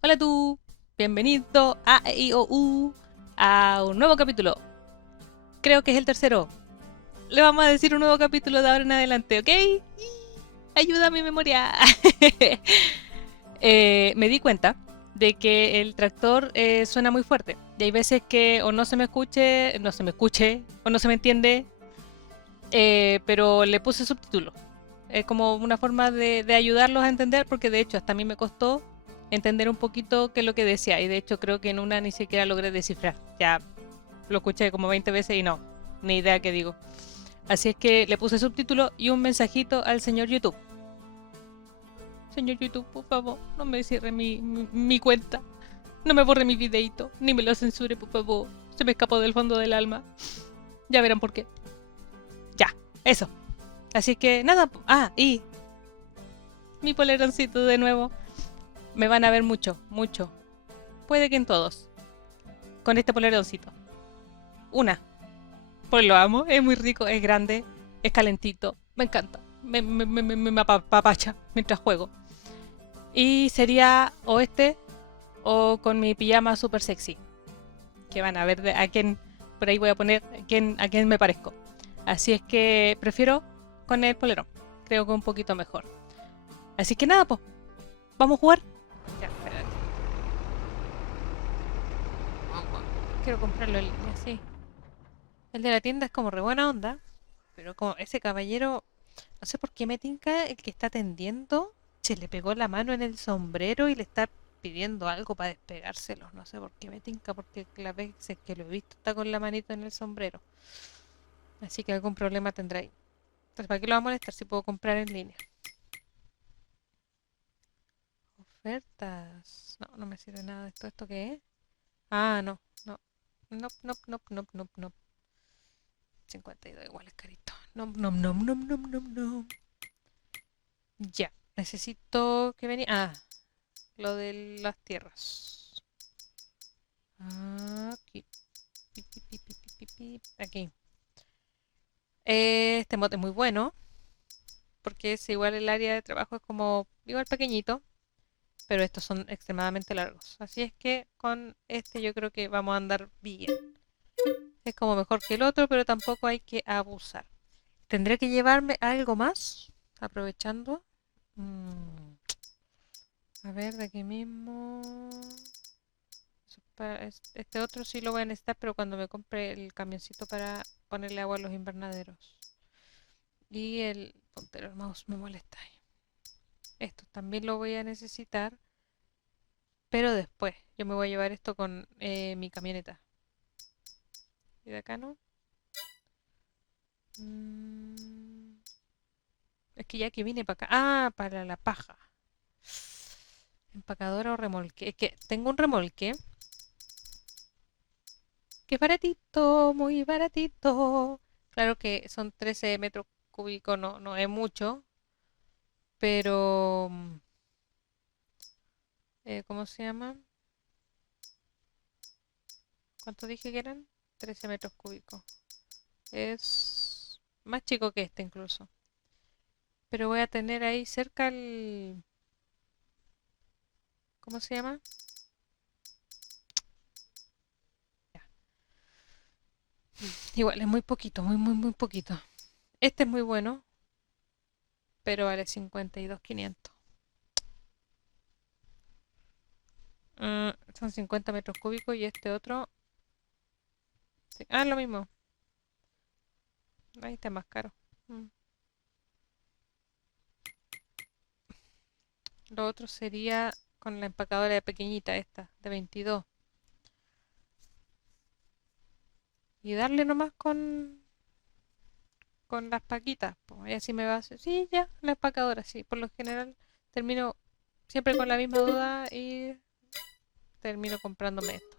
Hola tú, bienvenido a EIOU, a un nuevo capítulo. Creo que es el tercero. Le vamos a decir un nuevo capítulo de ahora en adelante, ¿ok? Ayuda a mi memoria. Me di cuenta de que el tractor suena muy fuerte. Y hay veces que o no se me escuche, o no se me entiende, pero le puse subtítulos. Es como una forma de ayudarlos a entender, porque de hecho hasta a mí me costó entender un poquito qué es lo que decía. Y de hecho creo que en una ni siquiera logré descifrar. Ya lo escuché como 20 veces y no, ni idea qué digo. Así es que le puse subtítulo y un mensajito al señor YouTube. Señor YouTube, por favor, no me cierre mi cuenta. No me borre mi videito, ni me lo censure, por favor. Se me escapó del fondo del alma. Ya verán por qué. Ya, eso. Así que nada. Ah, y mi poleroncito de nuevo. Me van a ver mucho, mucho. Puede que en todos. Con este poleroncito. Una. Pues lo amo. Es muy rico, es grande, es calentito. Me encanta. Me apapacha mientras juego. Y sería o este o con mi pijama super sexy. Que van a ver a quién. Por ahí voy a poner a quién me parezco. Así es que prefiero con el polerón. Creo que un poquito mejor. Así que nada, pues. Vamos a jugar. Ya, espérate. Quiero comprarlo en línea, sí. El de la tienda es como re buena onda, pero como ese caballero, no sé por qué me tinca el que está atendiendo, se le pegó la mano en el sombrero y le está pidiendo algo para despegárselo. No sé por qué me tinca, porque las veces que lo he visto está con la manito en el sombrero. Así que algún problema tendrá ahí. Entonces, ¿para qué lo va a molestar si puedo comprar en línea? Ofertas. No, no me sirve nada de esto. ¿Esto qué es? Ah, no, no. No, no, no, no, no, no. 52 igual es carito. No, no, no, no, no, no, no. Ya, necesito que venga. Ah, lo de las tierras. Aquí. Aquí. Este mod es muy bueno porque es igual el área de trabajo es como igual pequeñito, pero estos son extremadamente largos. Así es que con este yo creo que vamos a andar bien. Es como mejor que el otro, pero tampoco hay que abusar. ¿Tendré que llevarme algo más? Aprovechando. Mm, a ver, de aquí mismo. Este otro sí lo voy a necesitar, pero cuando me compre el camioncito para ponerle agua a los invernaderos. Y el puntero, el mouse me molesta ahí. Esto también lo voy a necesitar, pero después. Yo me voy a llevar esto con mi camioneta. ¿Y de acá no? Mm, es que ya que vine para acá. Ah, para la paja. Empacadora o remolque. Es que tengo un remolque que es baratito, muy baratito. Claro que son 13 metros cúbicos, no, no es mucho, pero ¿cómo se llama? ¿Cuánto dije que eran? 13 metros cúbicos. Es más chico que este incluso. Pero voy a tener ahí cerca el... ¿Cómo se llama? Igual, es muy poquito, muy, muy, muy poquito. Este es muy bueno, pero vale 52.500. Son 50 metros cúbicos y este otro... sí. Ah, lo mismo. Ahí está más caro. Mm. Lo otro sería con la empacadora de pequeñita esta, de 22. Y darle nomás con las paquitas. Pues, y así me va a hacer. Sí, ya, la empacadora, sí. Por lo general termino siempre con la misma duda y termino comprándome esto.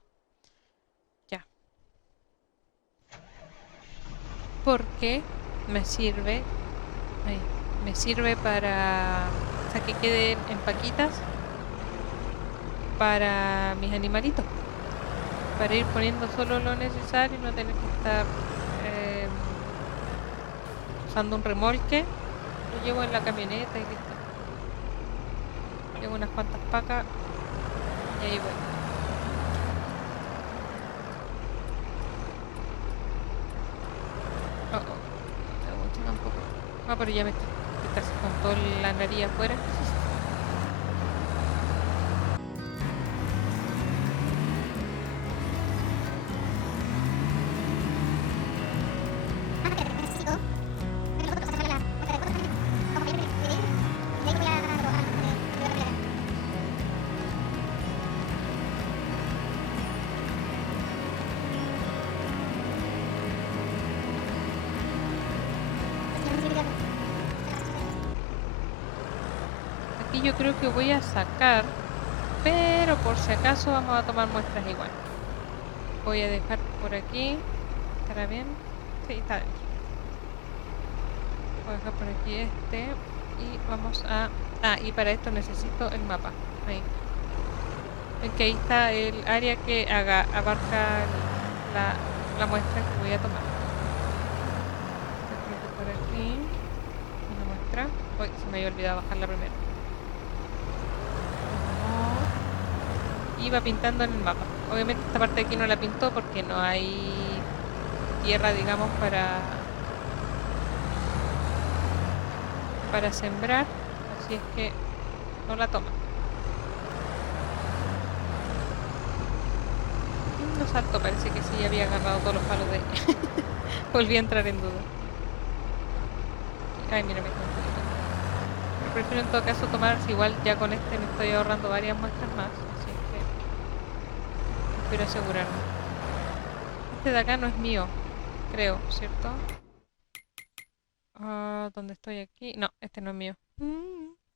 Ya. Porque me sirve. Ahí, me sirve para. O sea, que queden en paquitas para mis animalitos. Para ir poniendo solo lo necesario y no tener que estar eh, usando un remolque. Lo llevo en la camioneta y listo. Llevo unas cuantas pacas Y ahí voy. Oh, oh. Me gusta tampoco. Ah, pero ya me estoy casi con toda la nariz afuera. Aquí yo creo que voy a sacar, pero por si acaso vamos a tomar muestras igual. Voy a dejar por aquí. ¿Estará bien? Sí, está bien. Voy a dejar por aquí este. Y vamos a... Ah, y para esto necesito el mapa. Ahí. Es que ahí está el área que abarca la muestra que voy a tomar. Por aquí. Una muestra. Uy, se me había olvidado bajarla primero. Y va pintando en el mapa. Obviamente esta parte de aquí no la pintó porque no hay tierra, digamos, para sembrar. Así es que no la toma. No salto, parece que sí había agarrado todos los palos de ella. Volví a entrar en duda. Ay, mira, me quedé un poquito. Pero prefiero en todo caso tomar, si igual ya con este me estoy ahorrando varias muestras más. Así es que prefiero asegurarme. Este de acá no es mío, creo, ¿cierto? Ah, ¿dónde estoy aquí? No, este no es mío.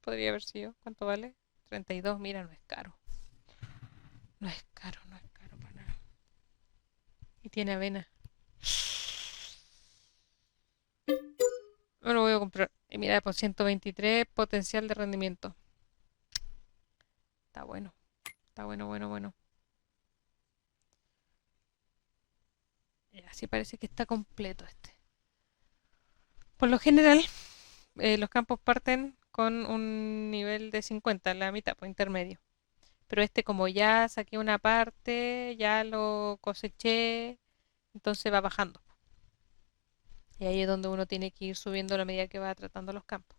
Podría haber sido. ¿Cuánto vale? 32, mira, no es caro. No es caro, no es caro para nada. Y tiene avena. No lo voy a comprar. Y mira, por 123 potencial de rendimiento. Está bueno. Está bueno, bueno, bueno. Y así parece que está completo este. Por lo general, los campos parten con un nivel de 50, la mitad, pues intermedio. Pero este como ya saqué una parte, ya lo coseché, entonces va bajando. Y ahí es donde uno tiene que ir subiendo a la medida que va tratando los campos.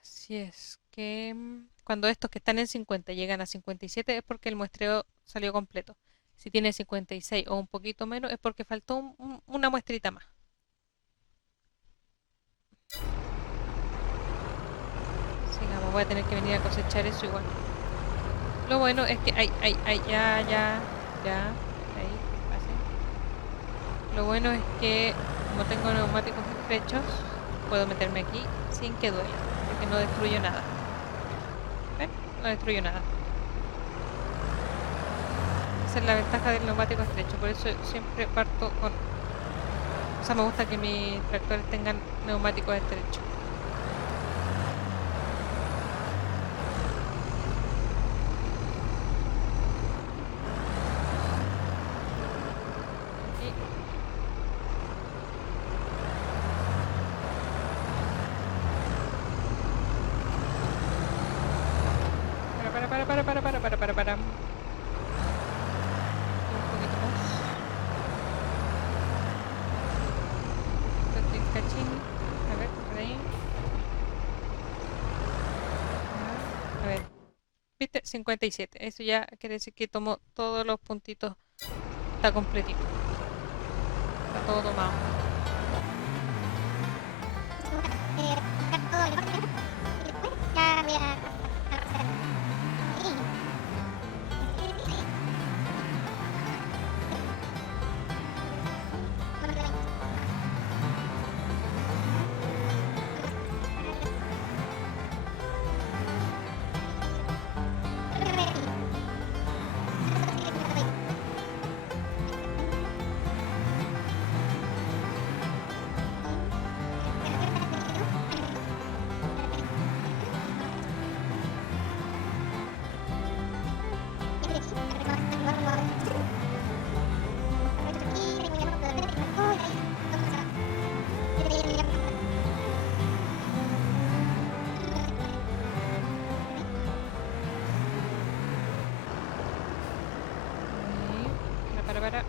Así es que cuando estos que están en 50 llegan a 57 es porque el muestreo salió completo. Si tiene 56 o un poquito menos es porque faltó una muestrita más. Sigamos, voy a tener que venir a cosechar eso igual. Lo bueno es que... ya, ahí, pase. Lo bueno es que como tengo neumáticos estrechos, puedo meterme aquí sin que duela, porque no destruyo nada. ¿Ven? No destruyo nada. Esa es la ventaja del neumático estrecho, por eso siempre parto con... O sea, me gusta que mis tractores tengan neumáticos estrechos. Para. Un poquito más. Cachín. A ver, por ahí. A ver. ¿Viste? 57. Eso ya quiere decir que tomó todos los puntitos. Está completito. Está todo tomado.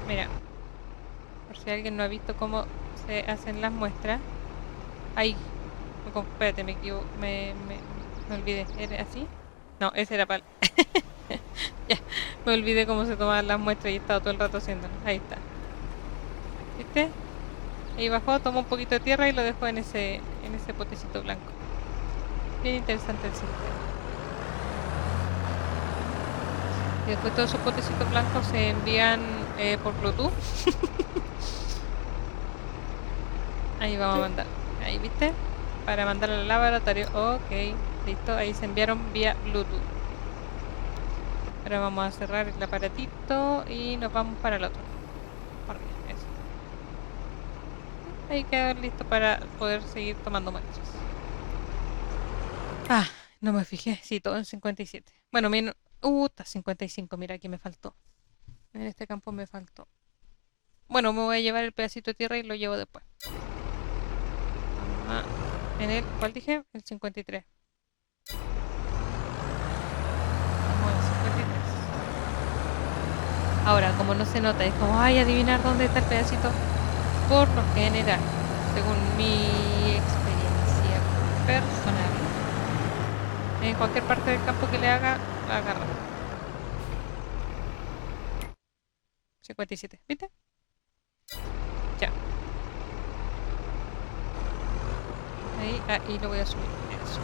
Mira, por si alguien no ha visto cómo se hacen las muestras. Ay, espérate, me olvidé. ¿Era así? No, ese era para... Ya, me olvidé cómo se tomaban las muestras y he estado todo el rato haciéndolo. Ahí está. ¿Viste? Ahí bajó, tomó un poquito de tierra y lo dejó en ese potecito blanco. Bien interesante el sistema. Y después todos esos potecitos blancos se envían por Bluetooth. Ahí vamos a mandar. Ahí, ¿viste? Para mandar al laboratorio. Ok, listo. Ahí se enviaron vía Bluetooth. Ahora vamos a cerrar el aparatito y nos vamos para el otro. Eso. Ahí queda listo para poder seguir tomando muestras. Ah, no me fijé. Sí, todo en 57. Bueno, está 55. Mira, aquí me faltó. En este campo me faltó. Bueno, me voy a llevar el pedacito de tierra y lo llevo después. Ah, ¿cuál dije? El 53. Vamos al 53. Ahora, como no se nota, es como, ay, adivinar dónde está el pedacito. Por lo general, según mi experiencia personal, en cualquier parte del campo que le haga, la agarra. 57, ¿viste? Ya. Ahí lo voy a subir. Eso.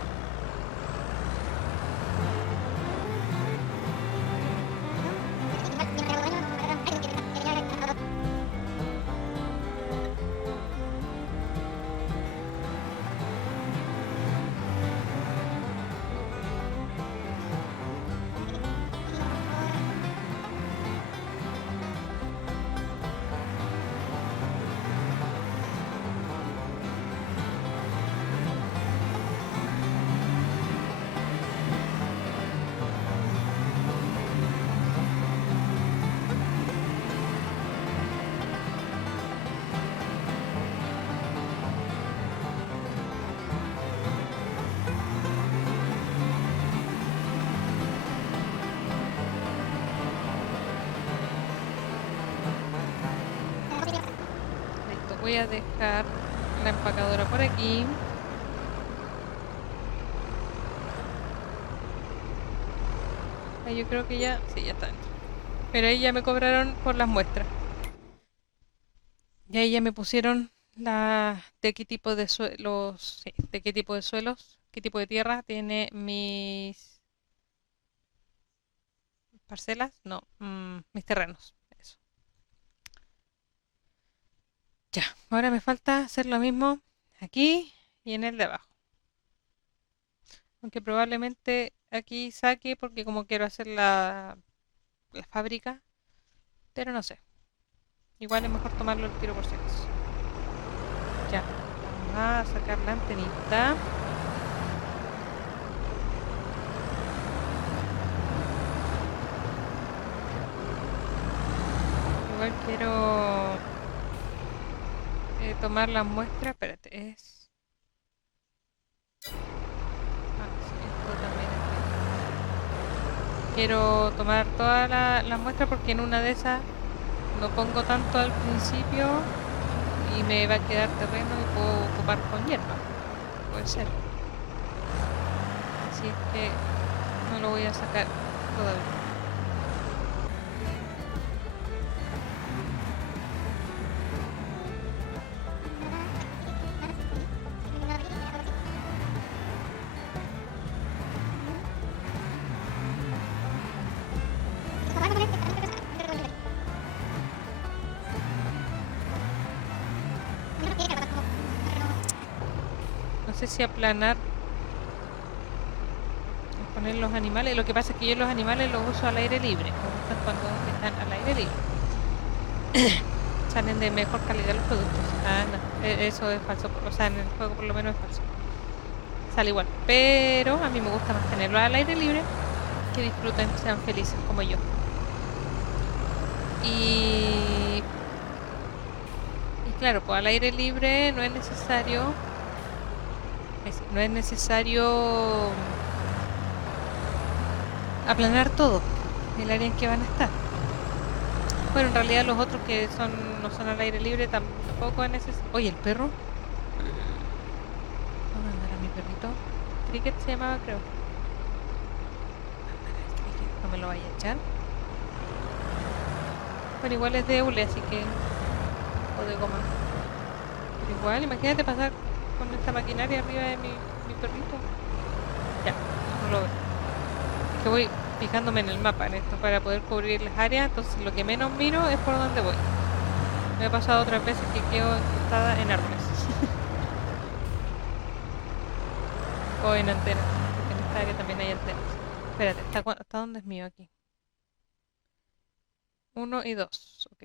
Listo, voy a dejar la empacadora por aquí. Ahí yo creo que ya... Sí, ya está dentro. Pero ahí ya me cobraron por las muestras. Y ahí ya me pusieron de qué tipo de suelos, sí, de qué tipo de suelos, qué tipo de tierra tiene mis parcelas, no, mis terrenos. Eso. Ya, ahora me falta hacer lo mismo aquí y en el de abajo. Aunque probablemente aquí saque porque como quiero hacer la fábrica, pero no sé. Igual es mejor tomarlo el tiro por si acaso. Ya, vamos a sacar la antenita. Igual quiero tomar la muestra. Espérate, es... Ah, sí, esto también es... Quiero tomar todas las muestras porque en una de esas no pongo tanto al principio y me va a quedar terreno y puedo ocupar con hierba. Puede ser. Así es que no lo voy a sacar todavía. No sé si aplanar, poner los animales. Lo que pasa es que yo los animales los uso al aire libre. Me gustan cuando están al aire libre. Salen de mejor calidad los productos. Ah, no, eso es falso. O sea, en el juego por lo menos es falso. Sale igual. Pero a mí me gusta más tenerlos al aire libre, que disfruten, sean felices como yo. Y claro, pues al aire libre no es necesario aplanar todo el área en que van a estar. Bueno, en realidad los otros que son no son al aire libre tampoco en ese... Oye, el perro. ¿Dónde andará mi perrito? Cricket se llamaba, creo. ¿Dónde andará el Cricket? No me lo vaya a echar. Pero igual es de hule, así que... O de goma. Pero igual, imagínate pasar con esta maquinaria arriba de mi perrito. Ya, no lo veo. Es que voy fijándome en el mapa en esto para poder cubrir las áreas, entonces lo que menos miro es por dónde voy. Me ha pasado otras veces que quedo encostada en árboles. O en antenas, porque en esta área también hay antenas. Espérate, ¿hasta dónde es mío aquí? 1 y 2, ok.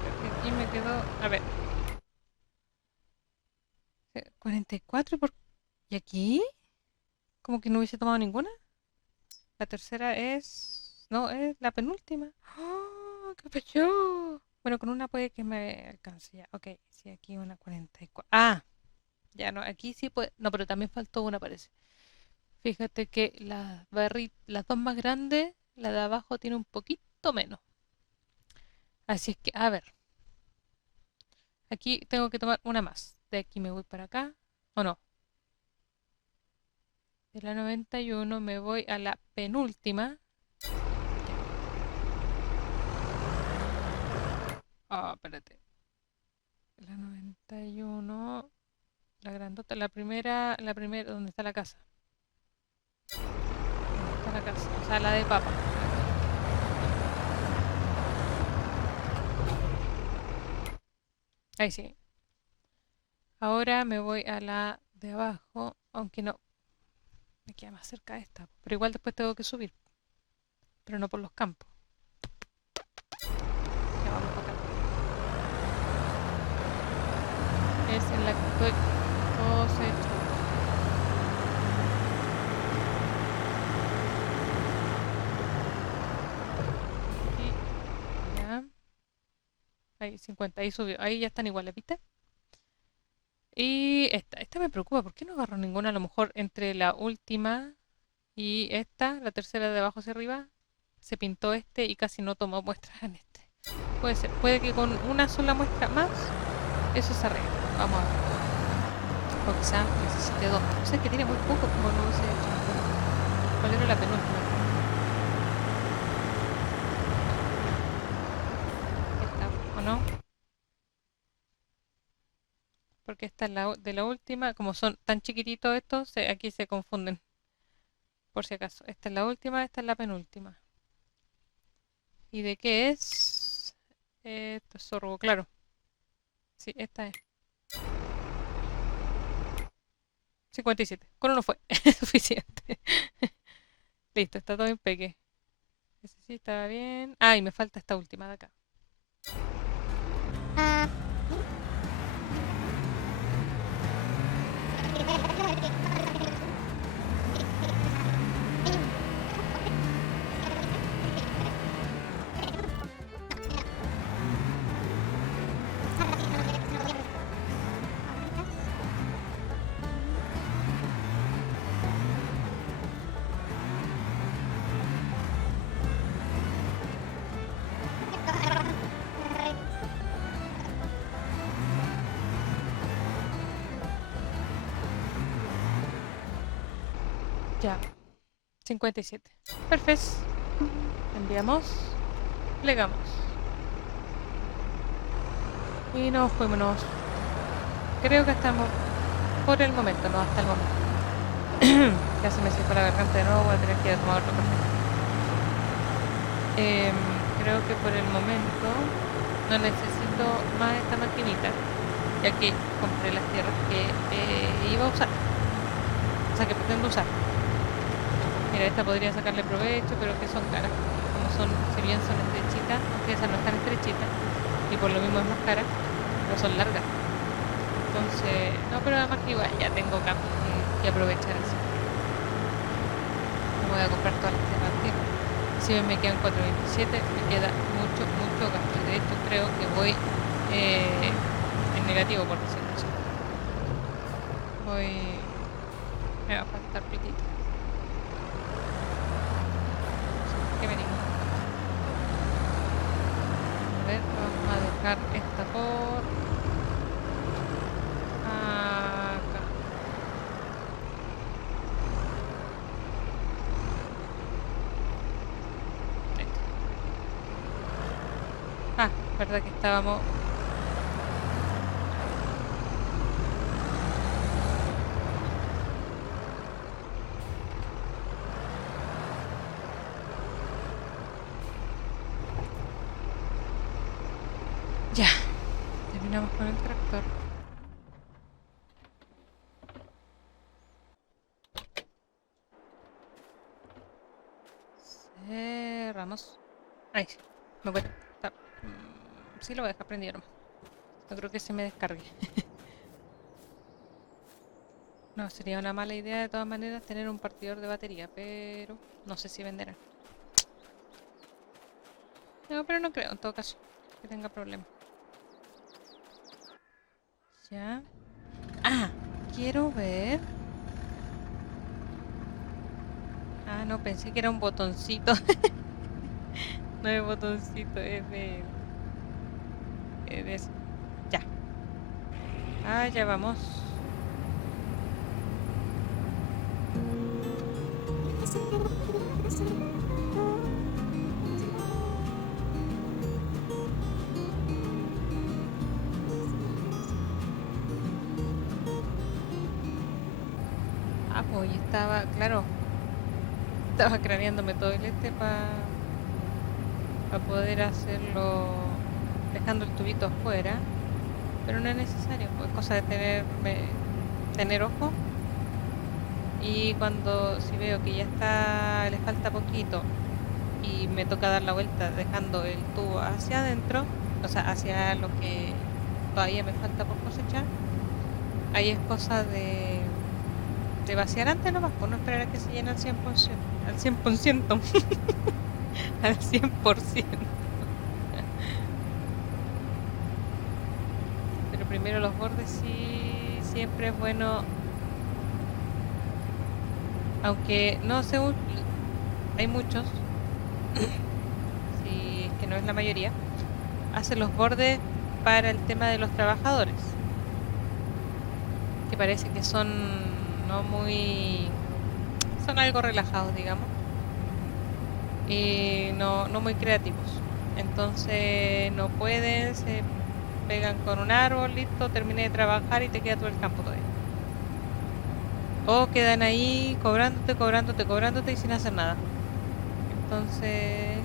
Creo que aquí me quedó... A ver. 44 por... ¿Y aquí? ¿Como que no hubiese tomado ninguna? La tercera es... No, es la penúltima. ¡Oh, qué pecho! Bueno, con una puede que me alcance ya. Ok, sí, aquí una 44. Ah, ya no, aquí sí puede... No, pero también faltó una, parece. Fíjate que las dos más grandes, la de abajo tiene un poquito menos. Así es que, a ver, aquí tengo que tomar una más. De aquí me voy para acá. ¿O no? De la 91 me voy a la penúltima. Ah, espérate. La 91, la grandota, la primera, ¿dónde está la casa? ¿Dónde está la casa? O sea, la de papa. Ahí sí. Ahora me voy a la de abajo, aunque no, me queda más cerca esta. Pero igual después tengo que subir, pero no por los campos. Ya vamos para acá. Es en la que estoy cosechando. Y ya. Ahí 50, ahí subió. Ahí ya están iguales, ¿viste? Y esta me preocupa. ¿Por qué no agarro ninguna? A lo mejor entre la última y esta, la tercera de abajo hacia arriba, se pintó este y casi no tomó muestras en este. Puede ser. Puede que con una sola muestra más, eso se arregle. Vamos a ver. O quizá necesite dos. O sea, que tiene muy poco como no hubiese hecho. ¿Cuál era la penúltima? Esta, ¿o no? Porque esta es de la última. Como son tan chiquititos estos, aquí se confunden. Por si acaso. Esta es la última, esta es la penúltima. ¿Y de qué es? Esto es sorgo, claro. Sí, esta es. 57. Con uno fue suficiente. Listo, está todo en pegue. Ese sí estaba bien. Ah, y me falta esta última de acá. Ya. 57. Perfecto. Enviamos. Plegamos. Y nos fuimos. Creo que estamos por el momento, no hasta el momento. Ya se me secó la garganta de nuevo, voy a tener que ir a tomar otro café. Creo que por el momento no necesito más esta maquinita, ya que compré las tierras que iba a usar. O sea, que pretendo usar. Mira, esta podría sacarle provecho, pero que son caras. Como son, si bien son estrechitas, aunque esas no están estrechitas, y por lo mismo es más cara, pero son largas. Entonces, no, pero además que igual ya tengo que aprovechar así. No voy a comprar todas las tierras antiguas. Si me quedan 4.27, me queda mucho gasto. De hecho, creo que voy en negativo, por decirlo así. Me va a faltar platito. ¿Qué venimos? A ver, vamos a dejar esta por acá. Listo. Ah, verdad que estábamos. Ya, terminamos con el tractor. Cerramos. Ay, me voy. Sí, lo voy a dejar prendido nomás. No creo que se me descargue. No, sería una mala idea de todas maneras tener un partidor de batería, pero no sé si venderán. No, pero no creo, en todo caso, que tenga problema. Ya. Ah, quiero ver. Ah, no, pensé que era un botoncito. No es botoncito, es de eso. Ya. Ah, ya vamos. Ah, pues ya estaba, claro, estaba craneándome todo el para poder hacerlo dejando el tubito afuera, pero no es necesario, pues es cosa de tener ojo. Y cuando si veo que ya está, le falta poquito y me toca dar la vuelta dejando el tubo hacia adentro, o sea, hacia lo que todavía me falta por cosechar, ahí es cosa de vaciar antes nomás, pues no esperar a que se llene al 100%, al 100%, al 100%. Pero primero los bordes sí, siempre es bueno, aunque no sé, hay muchos, si es que no es la mayoría, hacen los bordes para el tema de los trabajadores, que parece que son no muy, son algo relajados, digamos, y no muy creativos. Entonces no pueden, se pegan con un árbol, listo, terminé de trabajar y te queda todo el campo todavía. O quedan ahí cobrándote y sin hacer nada. Entonces,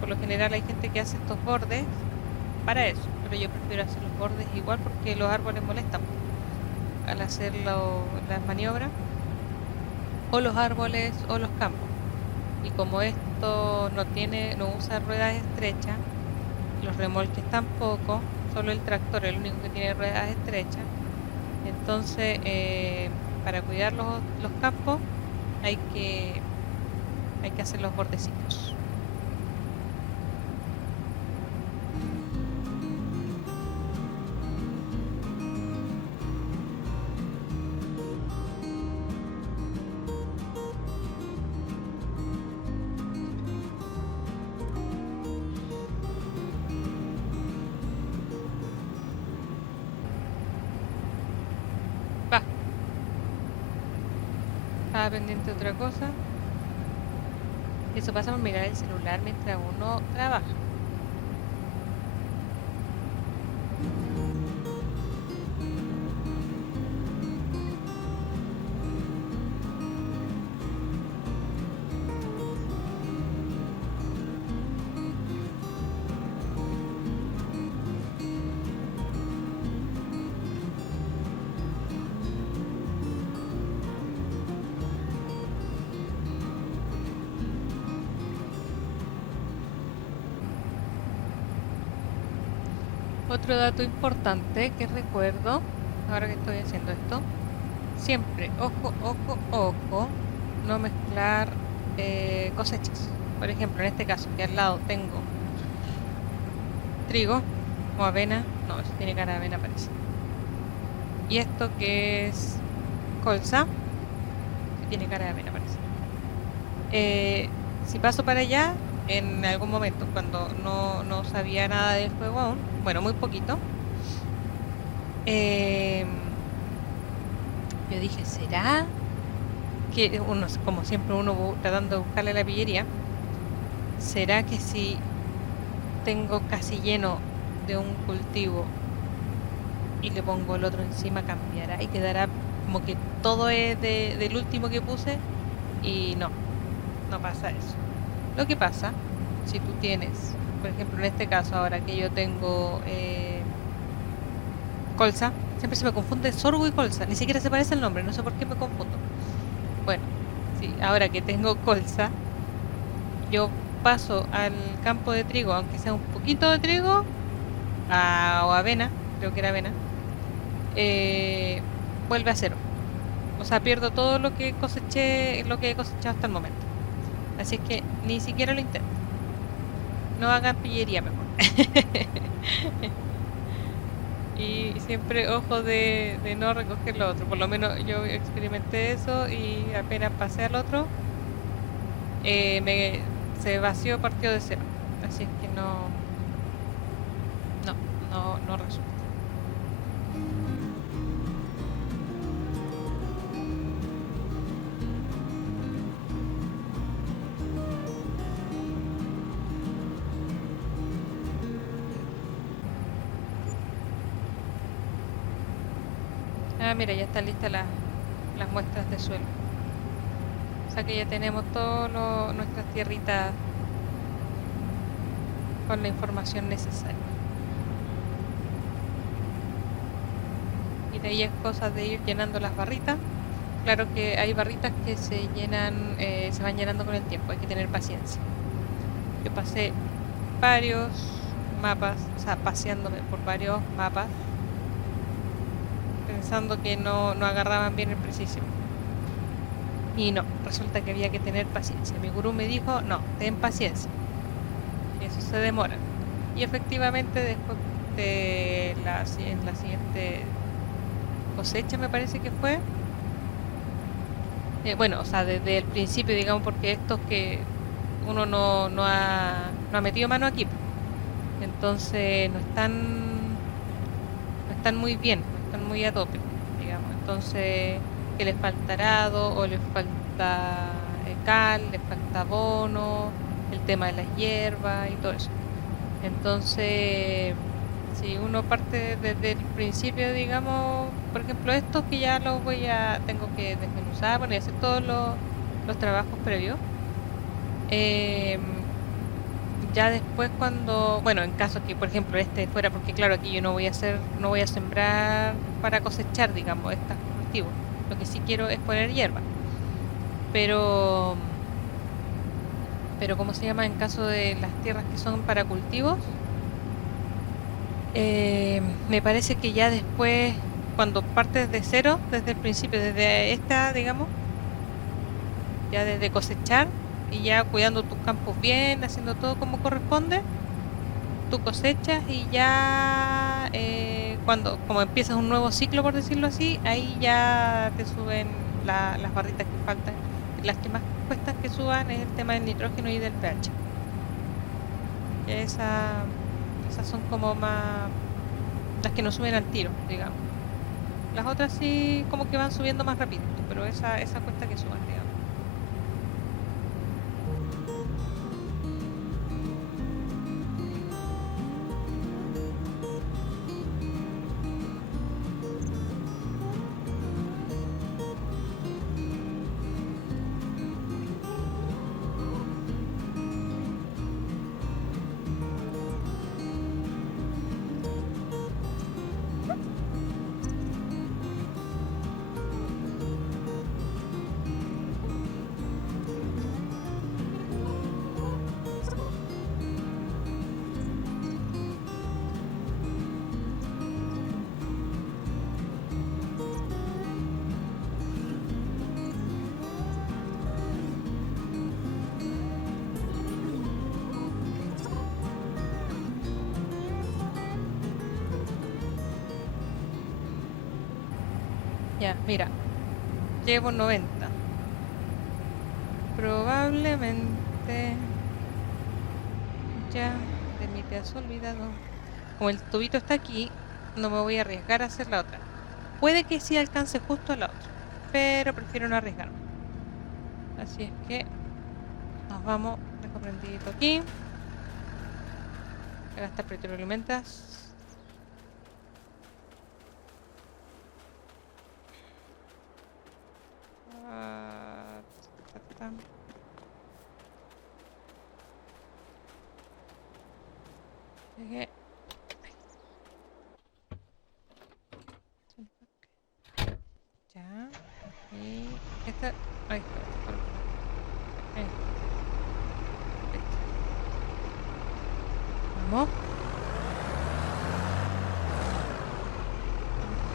por lo general hay gente que hace estos bordes para eso, pero yo prefiero hacer los bordes igual porque los árboles molestan. al hacer las maniobras, o los árboles o los campos. Y como esto no usa ruedas estrechas, los remolques tampoco, solo el tractor es el único que tiene ruedas estrechas. Entonces, para cuidar los campos hay que hacer los bordecitos. Va, estaba pendiente de otra cosa. Eso pasa por mirar el celular mientras uno trabaja. Otro dato importante que recuerdo, ahora que estoy haciendo esto, siempre, ojo, ojo, ojo, no mezclar cosechas. Por ejemplo, en este caso, que al lado tengo trigo o avena, no, eso tiene cara de avena parece. Y esto que es colza, que tiene cara de avena parece. Si paso para allá, en algún momento, cuando no sabía nada del juego aún, bueno, muy poquito, em, yo dije, ¿será que uno, como siempre uno tratando de buscarle la pillería, será que si tengo casi lleno de un cultivo y le pongo el otro encima cambiará y quedará como que todo es del último que puse? Y no pasa eso. Lo que pasa, si tú tienes, por ejemplo, en este caso ahora que yo tengo colza, siempre se me confunde sorgo y colza, ni siquiera se parece el nombre, no sé por qué me confundo. Bueno, sí, ahora que tengo colza, yo paso al campo de trigo, aunque sea un poquito de trigo, o avena, creo que era avena, eh, vuelve a cero. O sea, pierdo todo lo que coseché, lo que he cosechado hasta el momento. Así es que ni siquiera lo intento. No hagan pillería mejor. Y siempre ojo de no recoger lo otro. Por lo menos yo experimenté eso y apenas pasé al otro, se vació, partió de cero. Así es que no, no resulta. Ah, mira, ya están listas las muestras de suelo. O sea que ya tenemos todas nuestras tierritas con la información necesaria. Y de ahí es cosa de ir llenando las barritas. Claro que hay barritas que se llenan, se van llenando con el tiempo, hay que tener paciencia. Yo pasé varios mapas, o sea, paseándome por varios mapas, pensando que no agarraban bien el precision. Y no, resulta que había que tener paciencia. Mi gurú me dijo, no, ten paciencia, que eso se demora. Y efectivamente después en la siguiente cosecha me parece que fue, bueno, o sea, desde el principio, digamos, porque estos que uno no ha metido mano aquí, entonces no están muy bien, no están muy a tope, digamos. Entonces, que les falta arado o les falta cal, les falta abono, el tema de las hierbas y todo eso. Entonces, si uno parte desde el principio, digamos, por ejemplo, estos que ya tengo que desmenuzar, bueno, y hacer todos los trabajos previos, eh, Ya después cuando, bueno, en caso que por ejemplo este fuera, porque claro, aquí yo no voy a hacer, no voy a sembrar para cosechar, digamos, estos cultivos. Lo que sí quiero es poner hierba. Pero, pero ¿cómo se llama? En caso de las tierras que son para cultivos, me parece que ya después, cuando partes de cero, desde el principio, desde esta, digamos, ya desde cosechar y ya cuidando tus campos bien, haciendo todo como corresponde, tú cosechas y ya cuando, como empiezas un nuevo ciclo, por decirlo así, ahí ya te suben las barritas que faltan. Las que más cuestan que suban es el tema del nitrógeno y del pH. Esa, esas son como más las que no suben al tiro, digamos. Las otras sí como que van subiendo más rápido, pero esa cuesta que suban, digamos. Ya, mira, llevo 90. Probablemente ya de mí te has olvidado. Como el tubito está aquí, no me voy a arriesgar a hacer la otra. Puede que sí alcance justo a la otra, pero prefiero no arriesgarme. Así es que nos vamos, dejo prendidito aquí. Voy a gastar petrolementas. Ah, ta, ta, ta. Llegué. Ya. Y esta. Ay, ahí, listo. Vamos.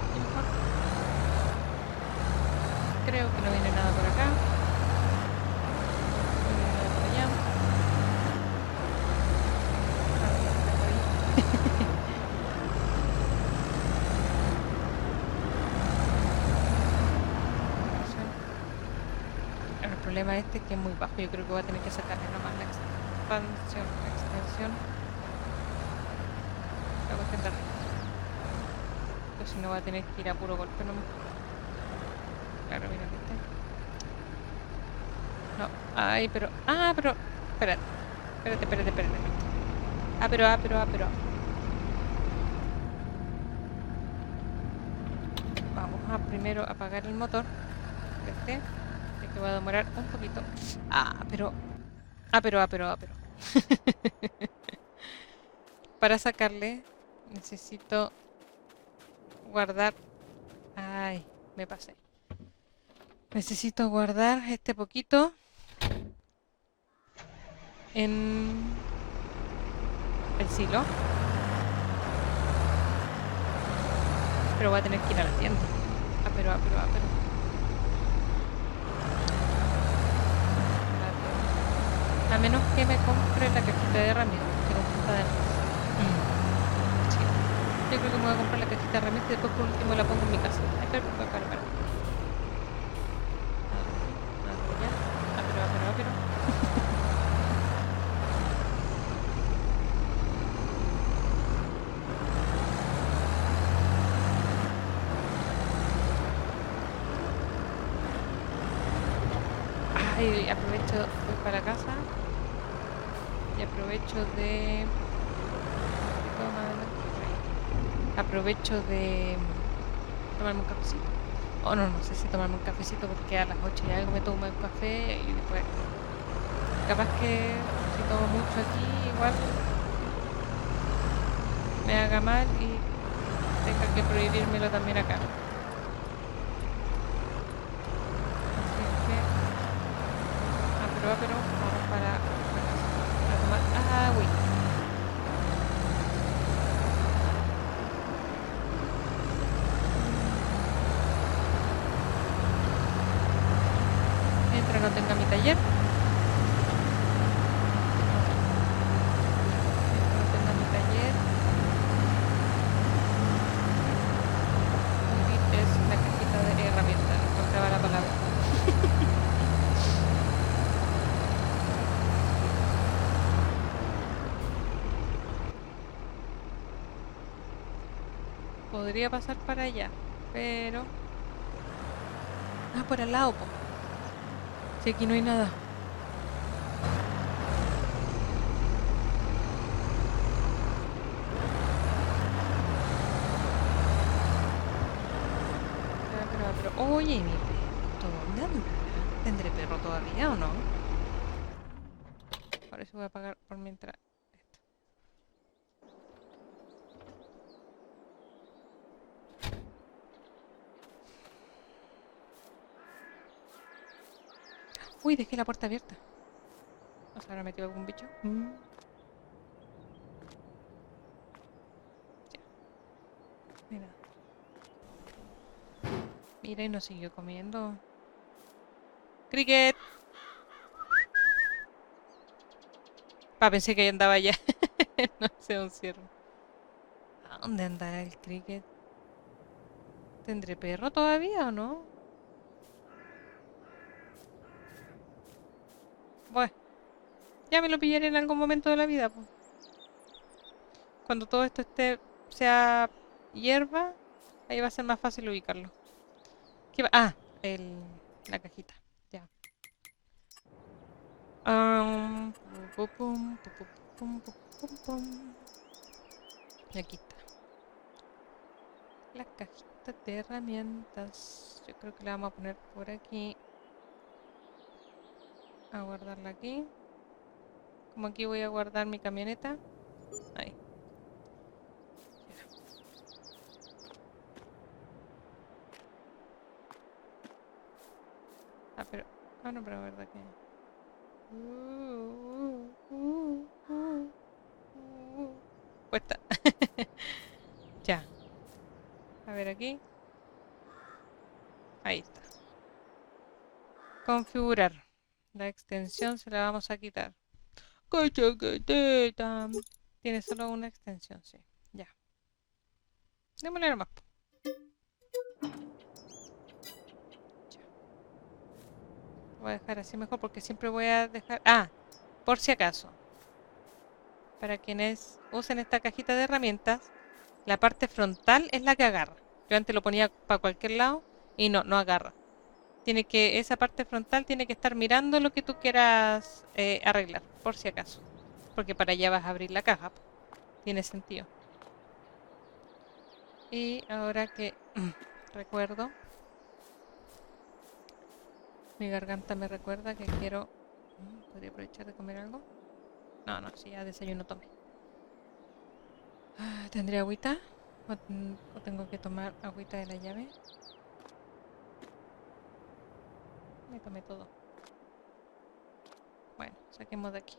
Aquí mejor. Creo que no viene nada por acá. No viene nada por allá. Ah, no, está por ahí. El problema este es que es muy bajo. Yo creo que voy a tener que sacarle nomás la extensión. La cuestión de arriba. Pues si no voy a tener que ir a puro golpe nomás. Claro, mira, ¿viste? No. Ay, pero. Ah, pero. Espérate. Espérate. Pero. Vamos a primero apagar el motor. Este. Ya que va a demorar un poquito. Ah, pero. Pero. Para sacarle necesito guardar. Ay, me pasé. Necesito guardar este poquito en el silo. Pero voy a tener que ir a la tienda. Pero. A menos que me compre la cajita de herramientas, que no está de más. Sí. Yo creo que me voy a comprar la cajita de herramientas y después por último la pongo en mi casa. Ay, espera. Ya. Pero. Ay, aprovecho, voy para casa y aprovecho de... Aprovecho de tomarme un cafecito. O no, no sé si tomarme un cafecito porque a las 8 y algo me tomo un café y después... Capaz que si tomo mucho aquí, igual me haga mal y tenga que prohibírmelo también acá. Así es que, pero vamos para tomar agua. Mientras no tenga mi taller. Mientras no tenga mi taller. Es la cajita de herramientas, no encontraba la palabra. Podría pasar para allá, pero... Ah, por al lado, po. Si aquí no hay nada. Pero, oye, mi perro, ¿dónde anda? ¿Tendré perro todavía o no? Por eso voy a apagar por mientras esto. Uy, dejé la puerta abierta. ¿No se habrá metido algún bicho? Ya. Mira. Mira, y nos siguió comiendo. ¡Cricket! Pa, pensé que andaba allá. No sé, un ciervo. ¿A dónde andará el cricket? ¿Tendré perro todavía o no? Bueno, ya me lo pillaré en algún momento de la vida, pues. Cuando todo esto sea hierba, ahí va a ser más fácil ubicarlo. ¿Qué va? Ah, la cajita. Ya. Pu, pum, pu, pum, pum, pum. Y aquí está. La cajita de herramientas. Yo creo que la vamos a poner por aquí. A guardarla aquí. Como aquí voy a guardar mi camioneta. Ahí. Ah, pero... Ah, no, pero la verdad que... Cuesta. Ya. A ver aquí. Ahí está. Configurar. La extensión se la vamos a quitar. Tiene solo una extensión, sí. Ya. Démosle nomás. Voy a dejar así mejor porque siempre voy a dejar... Ah, por si acaso. Para quienes usen esta cajita de herramientas, la parte frontal es la que agarra. Yo antes lo ponía para cualquier lado y no agarra. Esa parte frontal tiene que estar mirando lo que tú quieras arreglar, por si acaso. Porque para allá vas a abrir la caja. Tiene sentido. Y ahora que recuerdo, mi garganta me recuerda que quiero... ¿Podría aprovechar de comer algo? No, si ya desayuno tomé. ¿Tendré agüita? ¿O tengo que tomar agüita de la llave? Me tomé todo. Bueno, saquemos de aquí.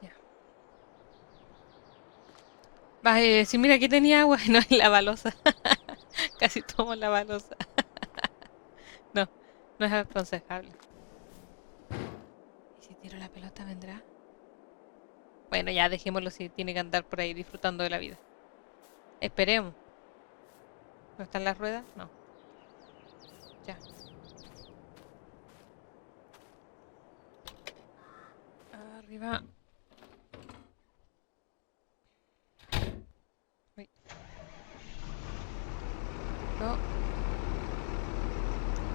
Ya. Vas a decir, mira, aquí tenía agua. No es la balosa. Casi tomo la balosa. No, no es aconsejable. ¿Y si tiro la pelota vendrá? Bueno, ya dejémoslo si tiene que andar por ahí disfrutando de la vida. Esperemos. ¿No están las ruedas? No. Ya. Arriba. Uy. No.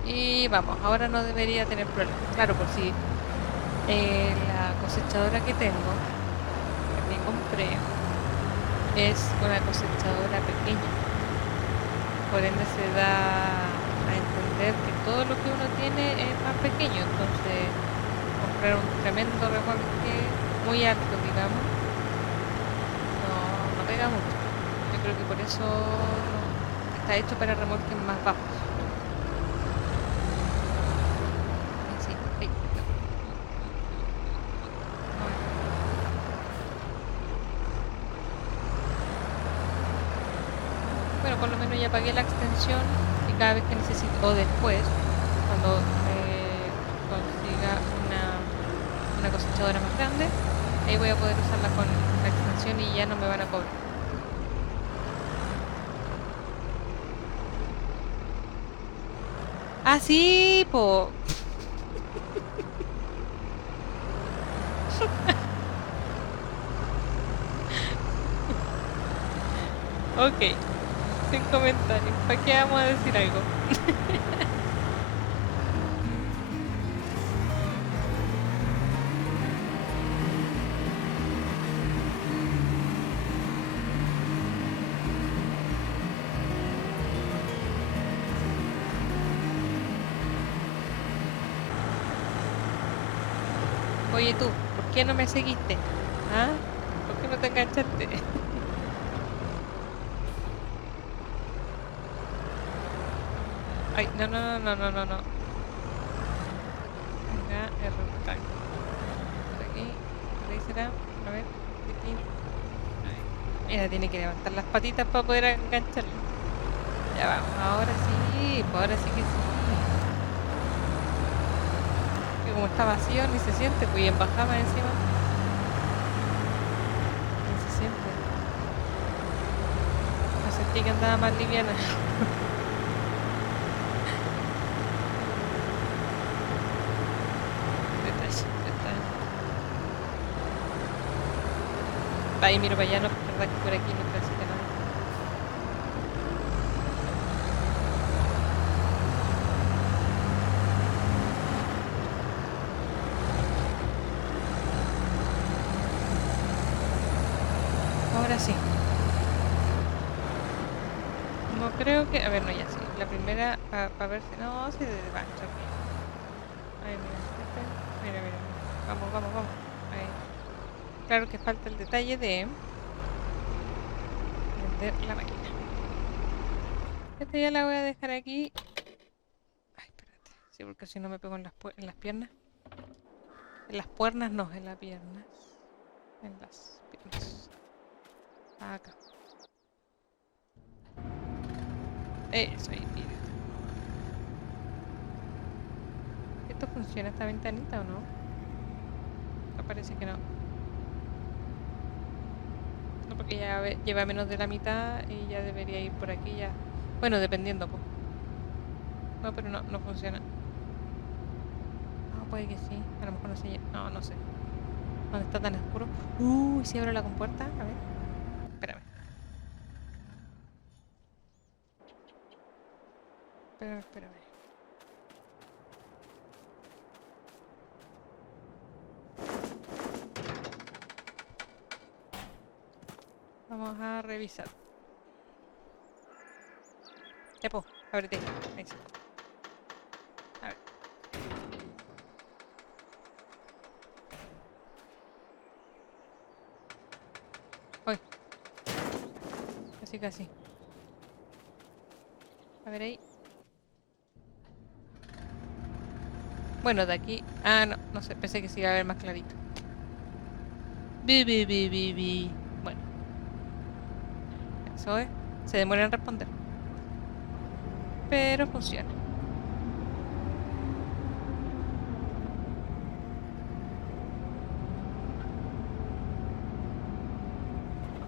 Y vamos, ahora no debería tener problemas. Claro, por si la cosechadora que tengo, que compré, es una cosechadora pequeña. por ende se da a entender que todo lo que uno tiene es más pequeño, entonces comprar un tremendo remolque muy alto, digamos, no pega mucho. Yo creo que por eso está hecho para remolques más bajos. Sí, ay, no, bueno, por lo menos ya pagué la extensión y cada vez que necesite, o después, cuando consiga una cosechadora más grande, ahí voy a poder usarla con la extensión y ya no me van a cobrar. Ah, sí, po. Ok, sin comentarios. ¿Para qué vamos a decir algo? Oye tú, ¿por qué no me seguiste? ¿Ah? ¿Por qué no te enganchaste? Ay, no, no, no, no, no, no. Venga, R, por aquí, por ahí será. A ver, tiquín. Ay, mira, tiene que levantar las patitas para poder engancharlo. Ya vamos, ahora sí, pues ahora sí que sí. Que como está vacío ni se siente, pues y en bajada encima, ni se siente. No sentí que andaba más liviana. Detalle, detalle. Ahí miro para allá, no, verdad que por aquí no transita nada. Ahora sí. No creo que. A ver, no, ya sí. La primera, para ver si. No, sí, de va, ok. Ahí, mira. Mira, mira. Vamos, vamos, vamos. Ahí. Claro que falta el detalle de prender la máquina. Esta ya la voy a dejar aquí. Ay, espérate. Sí, porque si no me pego en las piernas. En las puernas no, en las piernas. En las piernas. Acá. Eso ahí, mira. ¿Esto funciona esta ventanita o no? No parece que no. No, porque ya lleva menos de la mitad y ya debería ir por aquí ya. Bueno, dependiendo, pues. No, pero no funciona. No, puede que sí. A lo mejor no sé. No, no sé. ¿Dónde está tan oscuro? Si abro la compuerta. A ver. Espérame. Espérame, espérame. Vamos a revisar. Ya, pues. Ábrete. Ahí sí. A ver. Hoy. Casi, casi. A ver ahí. Bueno, de aquí. Ah, no. No sé. Pensé que se iba a ver más clarito. Bi. Bueno. Eso es. Se demora en responder. Pero funciona.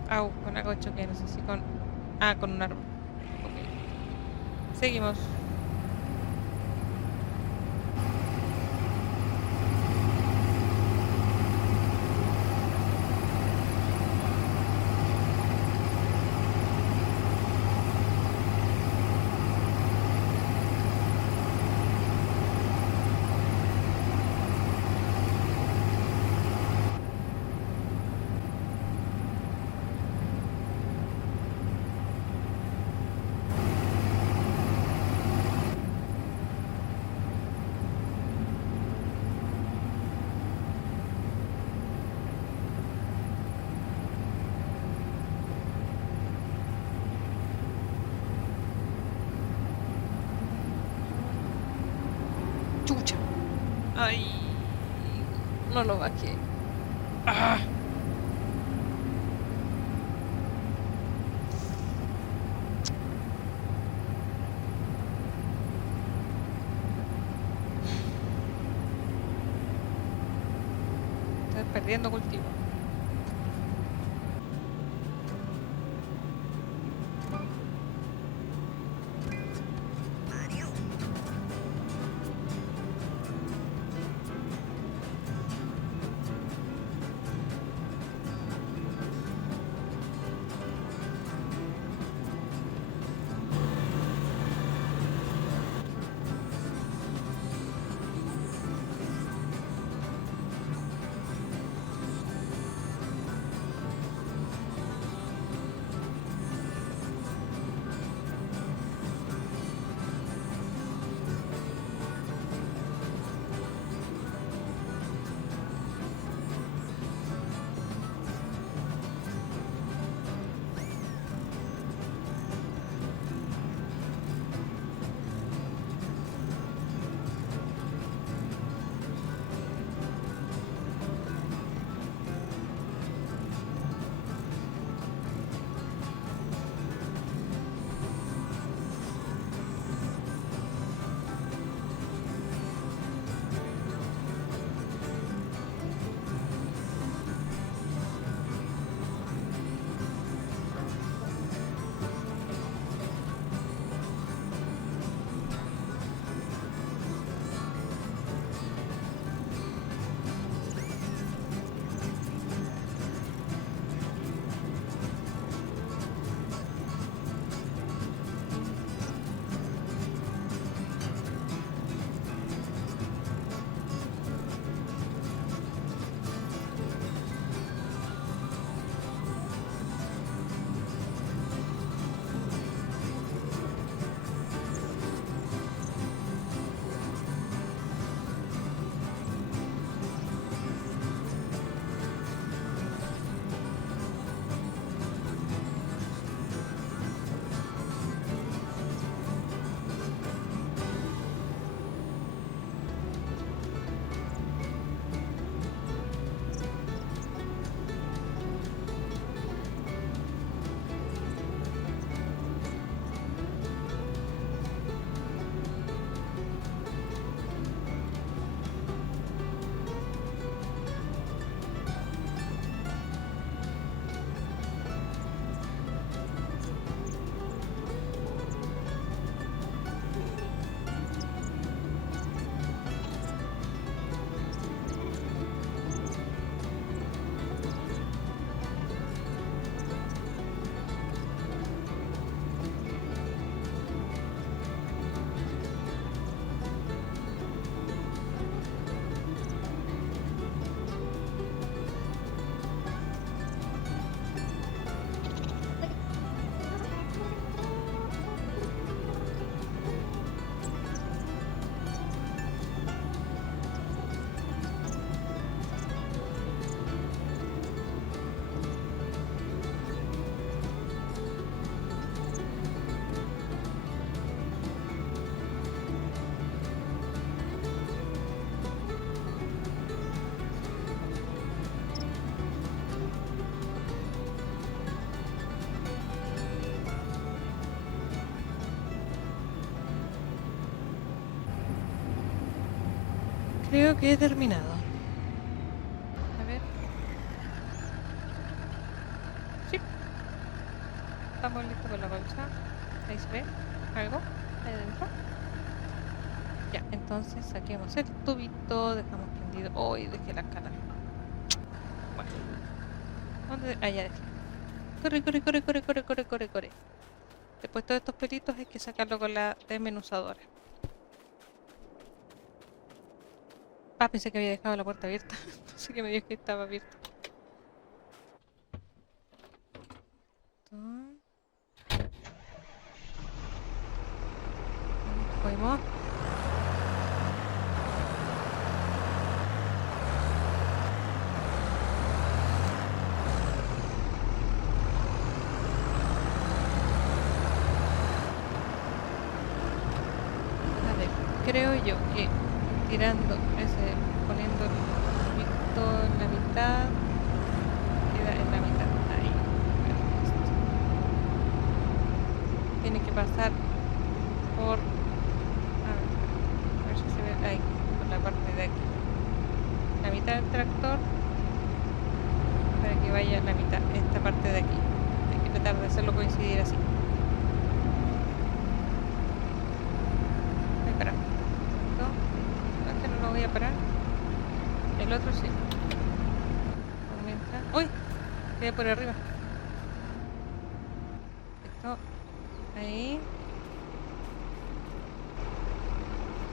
Au, con algo choque, no sé si con. Ah, con un árbol. Ok. Seguimos. Ay, no lo bajé. Ah. Estoy perdiendo cultivo. Creo que he terminado. A ver. Sí. Estamos listos con la bolsa. Ahí se ve algo ahí adentro. Ya, entonces saquemos el tubito, dejamos prendido. Oh, y dejé la cara. Bueno. ¿Dónde? Ah, ya dejé. Corre, corre, corre, corre, corre, corre, corre, corre. Después todos estos pelitos hay que sacarlo con la desmenuzadora. Ah, pensé que había dejado la puerta abierta. No sé qué me dijo que estaba abierta. Fuimos. A ver, creo yo que tirando ese pasar por... a ver si se ve ahí, por la parte de aquí. La mitad del tractor para que vaya la mitad, esta parte de aquí. Hay que tratar de hacerlo coincidir así. Voy a parar. No, este no lo voy a parar. El otro sí. Mientras... ¡Uy! Quedé por arriba. Esto. Ahí.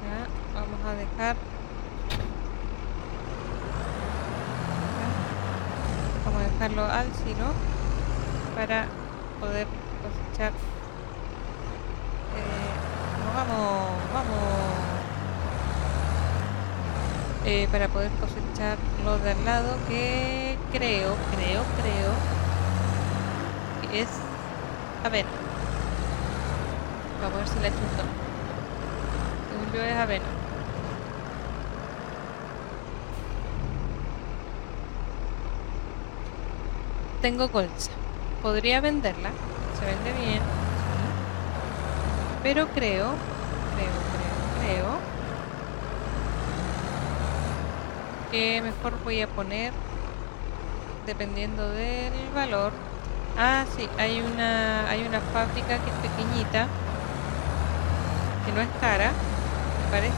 Ya, vamos a dejar. Vamos a dejarlo al silo para poder cosechar. No, vamos. Para poder cosechar lo de al lado que creo que es avena. Vamos a ver si la chunto. Según yo es avena. Tengo colza. Podría venderla. Se vende bien. Sí. Pero creo que mejor voy a poner, dependiendo del valor. Ah, sí, hay una fábrica que es pequeñita, que no es cara. Me parece,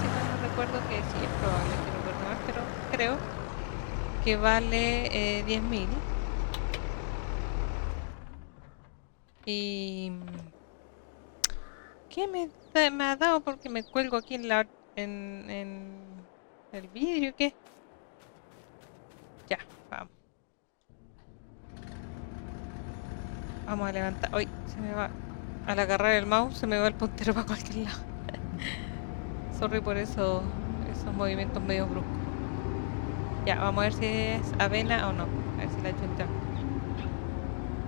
si mal no recuerdo, que sí, es probable que no recuerdo más, pero creo que vale 10.000. Y... ¿qué me ha dado? Porque me cuelgo aquí en el vidrio, ¿qué? Ya, vamos. Vamos a levantar. Uy, se me va. Al agarrar el mouse se me va el puntero para cualquier lado. Sorry por eso, esos movimientos medio bruscos. Ya, vamos a ver si es avena o no. A ver si la chuntamos.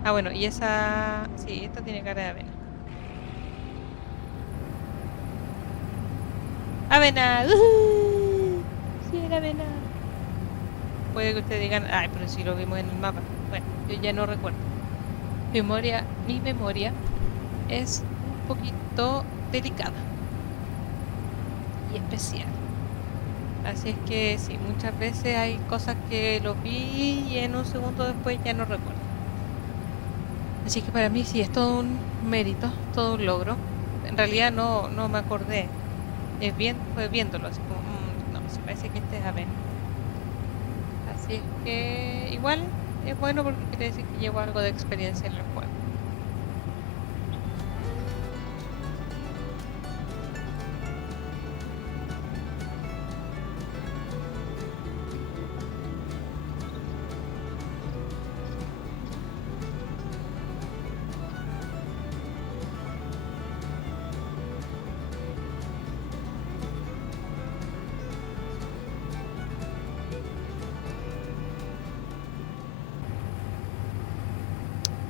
Ah, bueno, y esa... sí, esta tiene cara de avena. ¡Avena! Sí, era avena. Puede que ustedes digan, ay, pero si lo vimos en el mapa. Bueno, yo ya no recuerdo. Mi memoria es un poquito delicada y especial. Así es que sí, muchas veces hay cosas que lo vi y en un segundo después ya no recuerdo. Así que para mí sí es todo un mérito, todo un logro. En realidad no me acordé. Fue viéndolo, así como, no, se parece que este es avena. Así es que igual es bueno porque quiere decir que llevo algo de experiencia en el juego.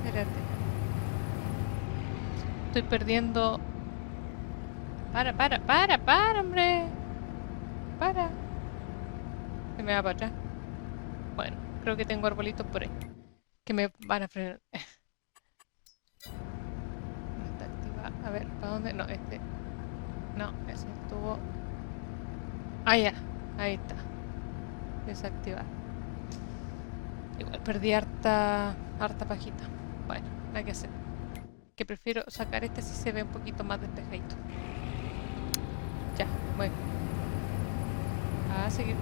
Espérate. Estoy perdiendo. Para, hombre. Para. Se me va para atrás. Bueno, creo que tengo arbolitos por ahí. Que me van a frenar. No está activado. A ver, ¿para dónde? No, este. No, ese estuvo. Ah, ya. Ahí está. Desactivar. Igual perdí harta pajita. Bueno, nada que hacer. Que prefiero sacar este si se ve un poquito más despejadito. Ya, bueno. A seguir.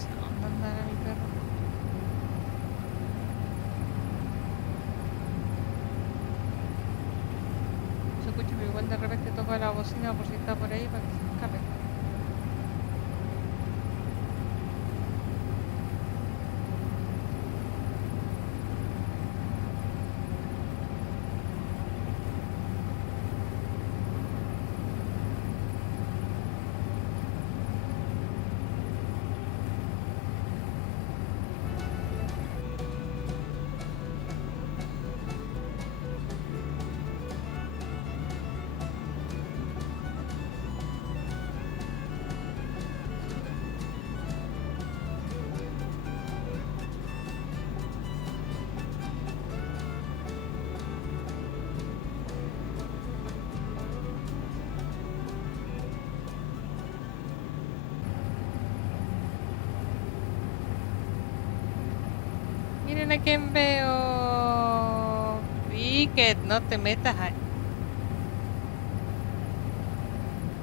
sé dónde andará mi perro. Se escucha, pero igual de repente toco la bocina por si está por ahí para que se escape. Miren a quién veo. Cricket, no te metas ahí.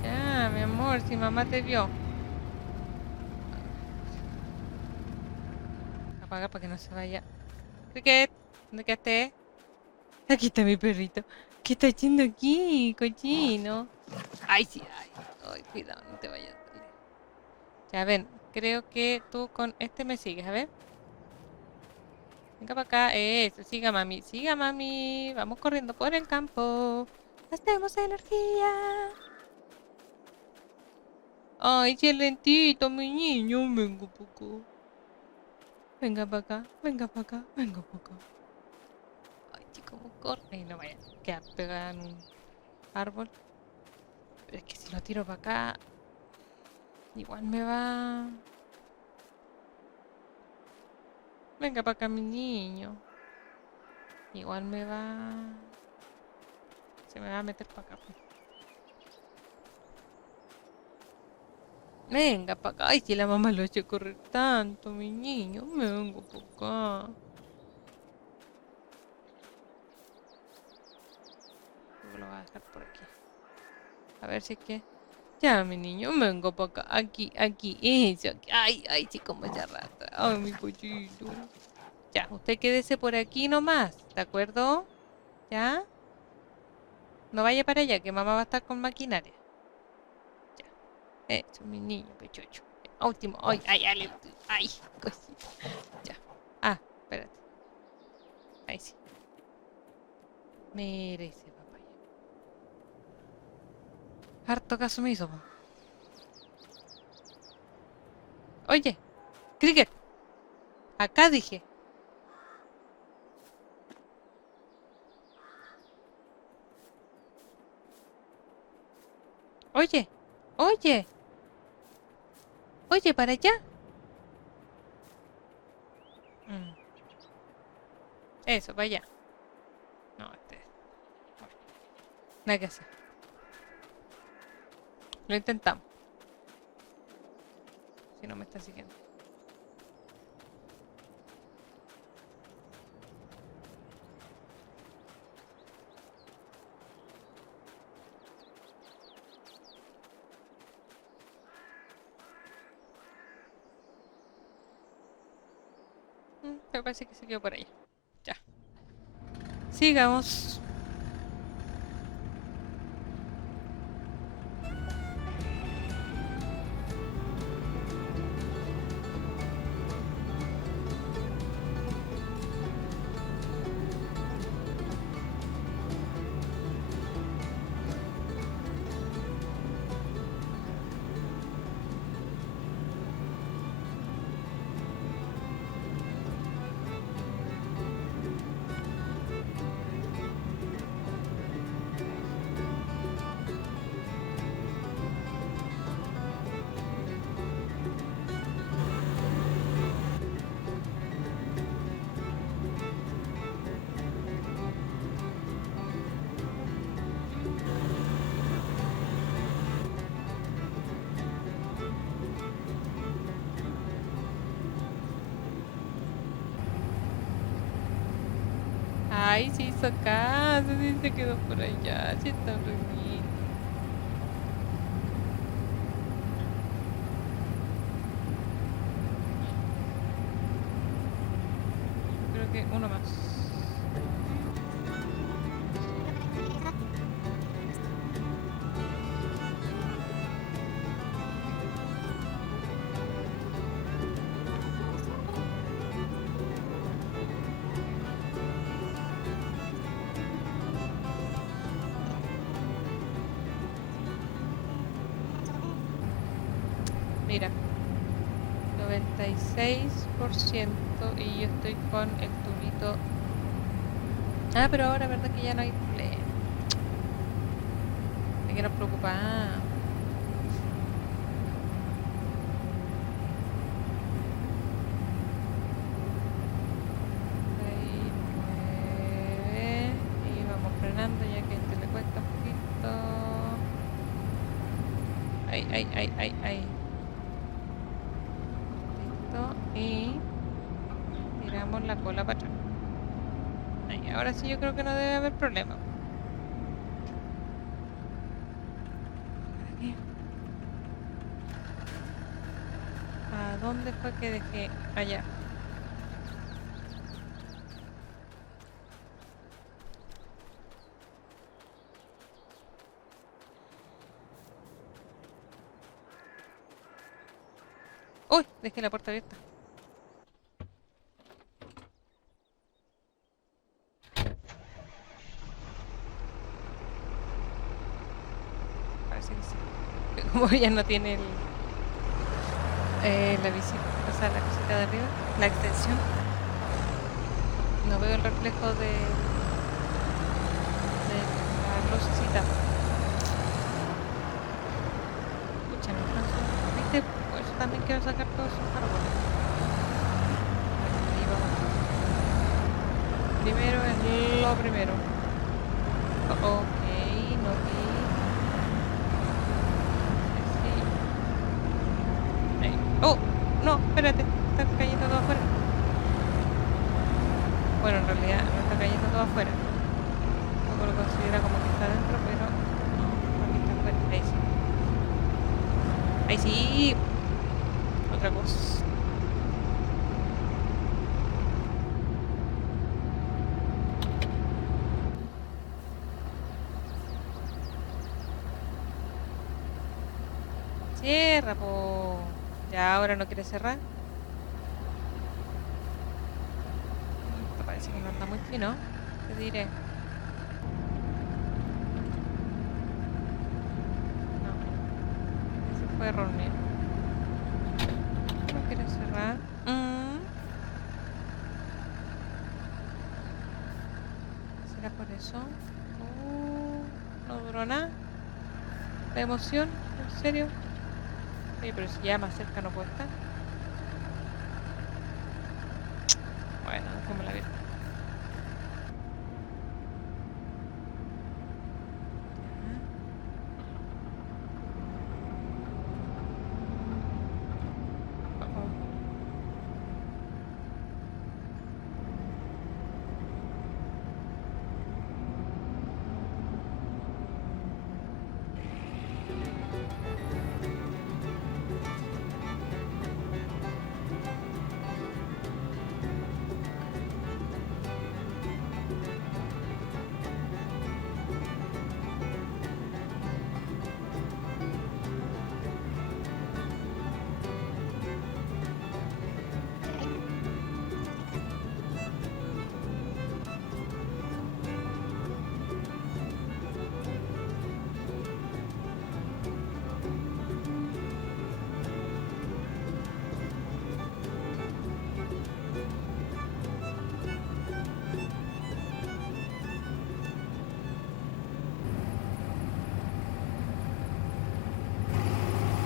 Ya, mi amor, si mamá te vio. Apaga para que no se vaya. Cricket, ¿dónde quedaste? Aquí está mi perrito. ¿Qué está haciendo aquí, cochino? Ay, sí, ay. Ay, cuidado, no te vayas. Dale. Ya ven, creo que tú con este me sigues, a ver. Venga para acá, eso, siga mami, siga mami. Vamos corriendo por el campo. Gastemos energía. Ay, si el lentito, mi niño, venga para acá. Venga para acá, venga para acá, venga para acá. Ay, chico, ¿cómo corre? Ay, no vaya, queda pegada en un árbol. Pero es que si lo tiro para acá, igual me va. Venga para acá, mi niño. Igual me va. Se me va a meter para acá. Venga para acá. Ay, si la mamá lo hace correr tanto, mi niño. Venga para acá. Yo lo voy a dejar por aquí. A ver si es que. Ya, mi niño, venga para acá. Aquí, aquí, eso. Aquí. Ay, ay, sí, como se arrastra. Ay, mi pollito. Ya, usted quédese por aquí nomás. ¿De acuerdo? ¿Ya? No vaya para allá, que mamá va a estar con maquinaria. Ya. Eso, mi niño, pechocho. Ya, último. Ay, ay, ay, ay, cosita. Ya. Ah, espérate. Ahí sí. Merece, papaya. Harto caso me hizo, po. Oye, Cricket. Acá dije. Oye, oye, oye, para allá. Mm, eso, para allá. No, este. Bueno, nada que hacer. Lo intentamos. Si no me está siguiendo. Me parece que se quedó por ahí. Ya. Sigamos. Ay, sí hizo caso, sí se quedó por allá, sí está dormido. que uno más. Mira, 96% y yo estoy con el tubito. Ah, pero ahora verdad que ya no hay problema. ¿De qué nos preocupa? Ah, ahí 9 y vamos frenando ya que este le cuesta un poquito. Ay, ay, ay, ay, ay. Listo. Y tiramos la cola para atrás. Ay, ahora sí yo creo que no debe haber problema. Aquí. ¿A dónde fue que dejé? Allá. ¡Uy! Dejé la puerta abierta. Parece que sí. Pero como ya no tiene la visita, o sea, la cosita de arriba, la extensión, no veo el reflejo de la lucecita. Pucha, no alcanzo. ¿Viste? Por eso también quiero sacar todos esos árboles. Ahí vamos. Primero es lo primero. Ok, no vi. Sí. Ahí. ¡Oh! No, espérate. Está cayendo todo afuera. Bueno, en realidad no está cayendo todo afuera. Poco lo considera como que está dentro, pero no, para mí está afuera. Ahí sí. Ahí sí. Otra cosa. Cierra, po. Ya ahora no quiere cerrar. Esto parece que no anda muy fino. Te diré. No. Ese fue error mío. No quiere cerrar. ¿Será por eso? No duró nada. La emoción, ¿en serio? Oye, pero si ya más cerca no puedo estar. Bueno, dejémosla abierta. Vamos.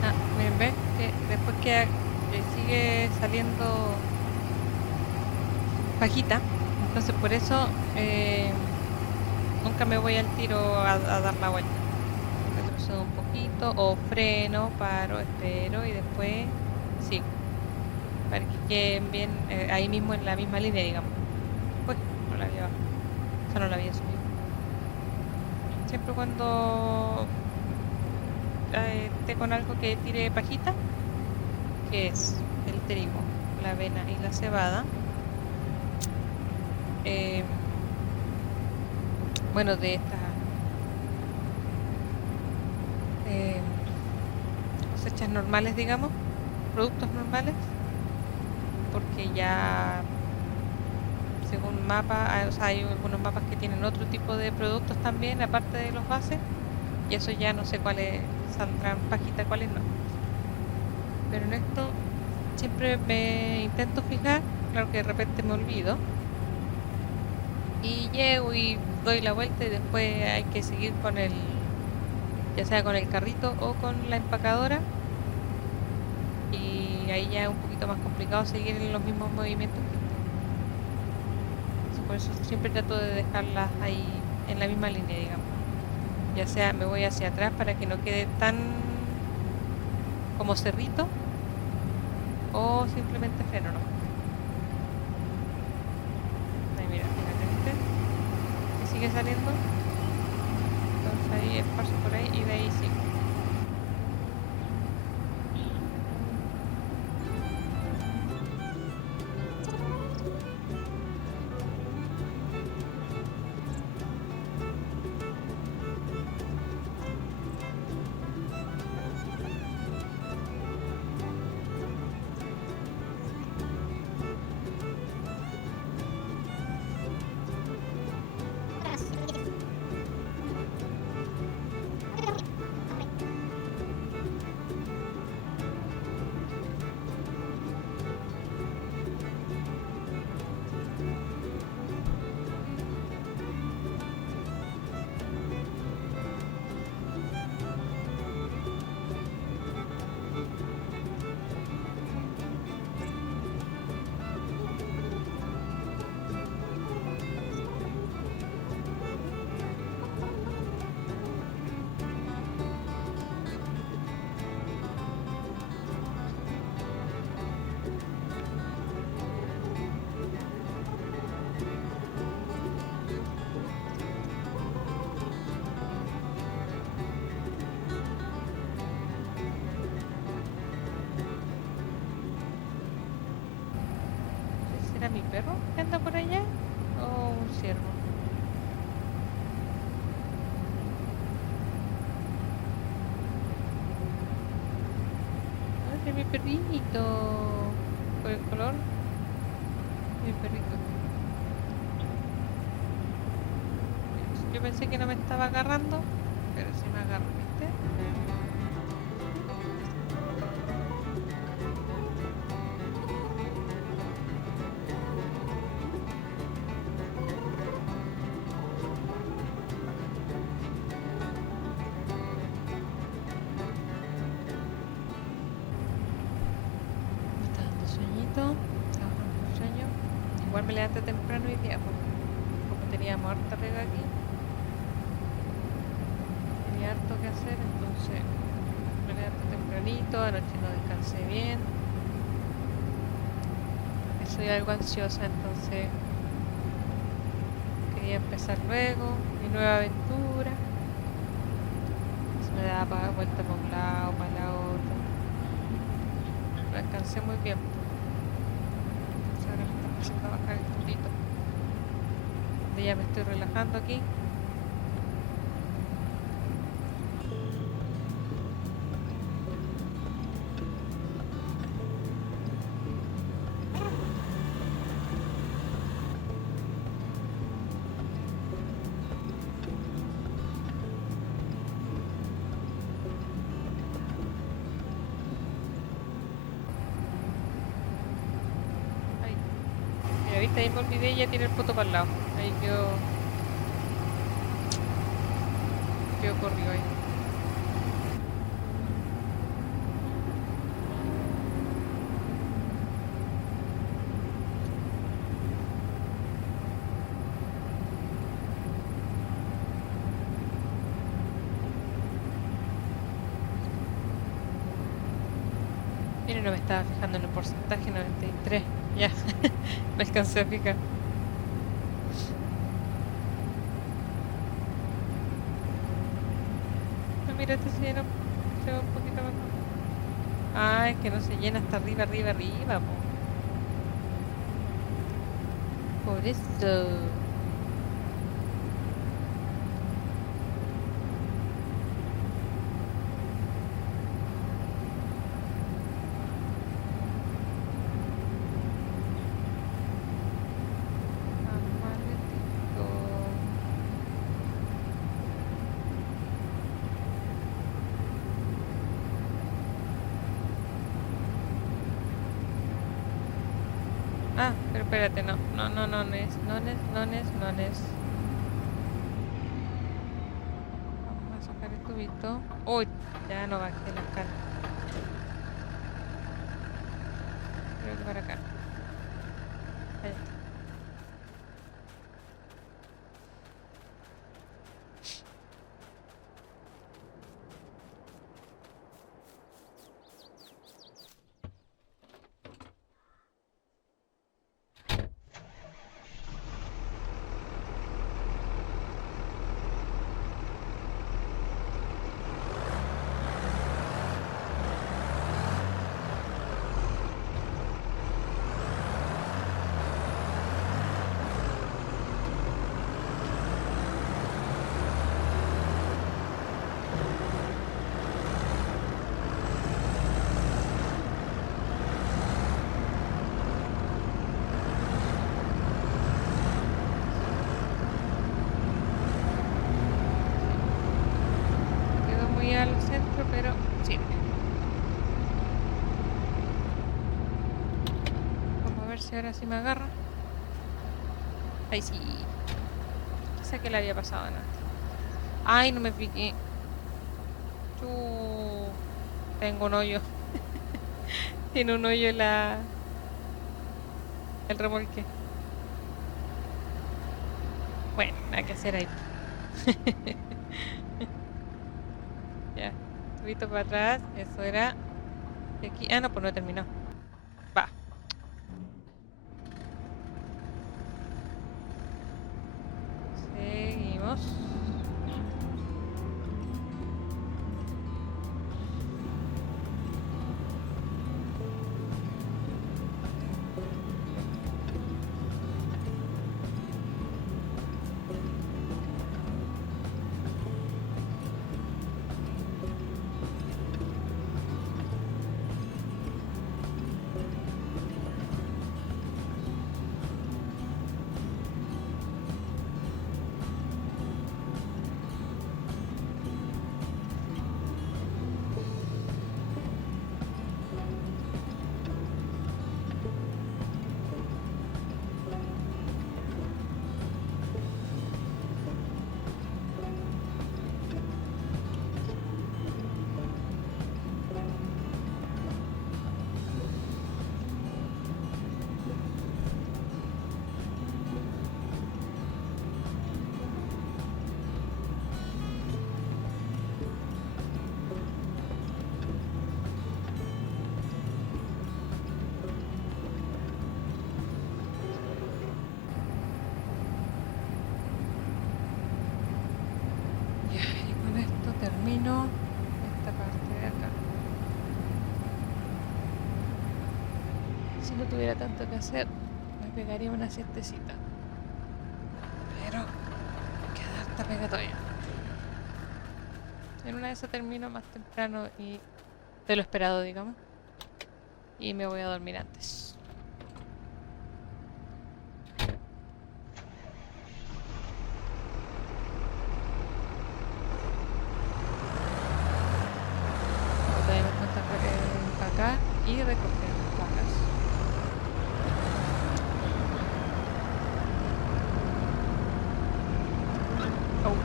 Ah, miren, ven que después que sigue saliendo pajita, entonces por eso nunca me voy al tiro a dar la vuelta. Retrocedo un poquito o freno, paro, espero y después sigo. Para que queden bien ahí mismo en la misma línea, digamos. Uy, no la había bajado. O sea, no la había subido. Siempre cuando esté con algo que tire pajita, que es el trigo, la avena y la cebada, eh, bueno, de estas eh, cosechas normales, digamos, productos normales, porque ya según mapa, o sea, hay algunos mapas que tienen otro tipo de productos también, aparte de los bases, y eso ya no sé cuáles saldrán pajita, cuáles no. Pero en esto siempre me intento fijar, claro que de repente me olvido, y llego y doy la vuelta y después hay que seguir con ya sea con el carrito o con la empacadora, y ahí ya es un poquito más complicado seguir en los mismos movimientos que estoy. Entonces, por eso siempre trato de dejarlas ahí en la misma línea, digamos. Ya sea me voy hacia atrás para que no quede tan como cerrito o simplemente freno nomás. Ahí mira, fíjate, ¿viste? Que sigue saliendo. Entonces ahí esparzo por ahí y de ahí sigo. No sé si será mi perro que anda por allá o un ciervo. Ah, es mi perrito. Por el color, mi perrito. Yo pensé que no me estaba agarrando, pero sí me agarró, ¿viste? Me está dando sueñito, está bajando el sueño. Igual me levanté temprano hoy día, pues, como teníamos harta pega aquí, tenía harto que hacer, entonces me levanté tempranito, anoche no descansé bien, porque soy algo ansiosa, entonces quería empezar luego mi nueva aventura. Se me daba para vuelta para un lado, para la otra. No descansé muy bien, entonces ahora me está empezando a bajar el turito. Donde ya me estoy relajando aquí. Ay, mira, viste, ahí me olvidé y ya tiene el poto para el lado. Ahí quedó corrido ahí. Mira, no me estaba fijando en el porcentaje, 93. Ya, me alcancé a fijar. No, mira, este se ve un poquito mejor. Ah, es que no se llena hasta arriba, arriba, arriba, po. Por eso. Amarretito. Ah, pero espérate, no. No, no, no es. No es, no es, no es. Vamos a sacar el tubito. Uy, ya no bajé la escala. Creo que para acá. Ahí está. Quedó muy al centro, pero sirve. Vamos a ver si ahora sí me agarra. Ahí sí. Sé que le había pasado antes. Ay, no me piqué. Tengo un hoyo. Tiene un hoyo el remolque. Bueno, nada que hacer ahí. Ya. Tubito para atrás. Eso era. De aquí. Ah, no, pues no terminó. Va. Seguimos. Ya, y con esto termino esta parte de acá. Si no tuviera tanto que hacer, me pegaría una siestecita. Pero queda harta pega todavía. En una de esas termino más temprano y de lo esperado, digamos. Y me voy a dormir antes. Todavía me falta empacar y recoger cajas. Oh,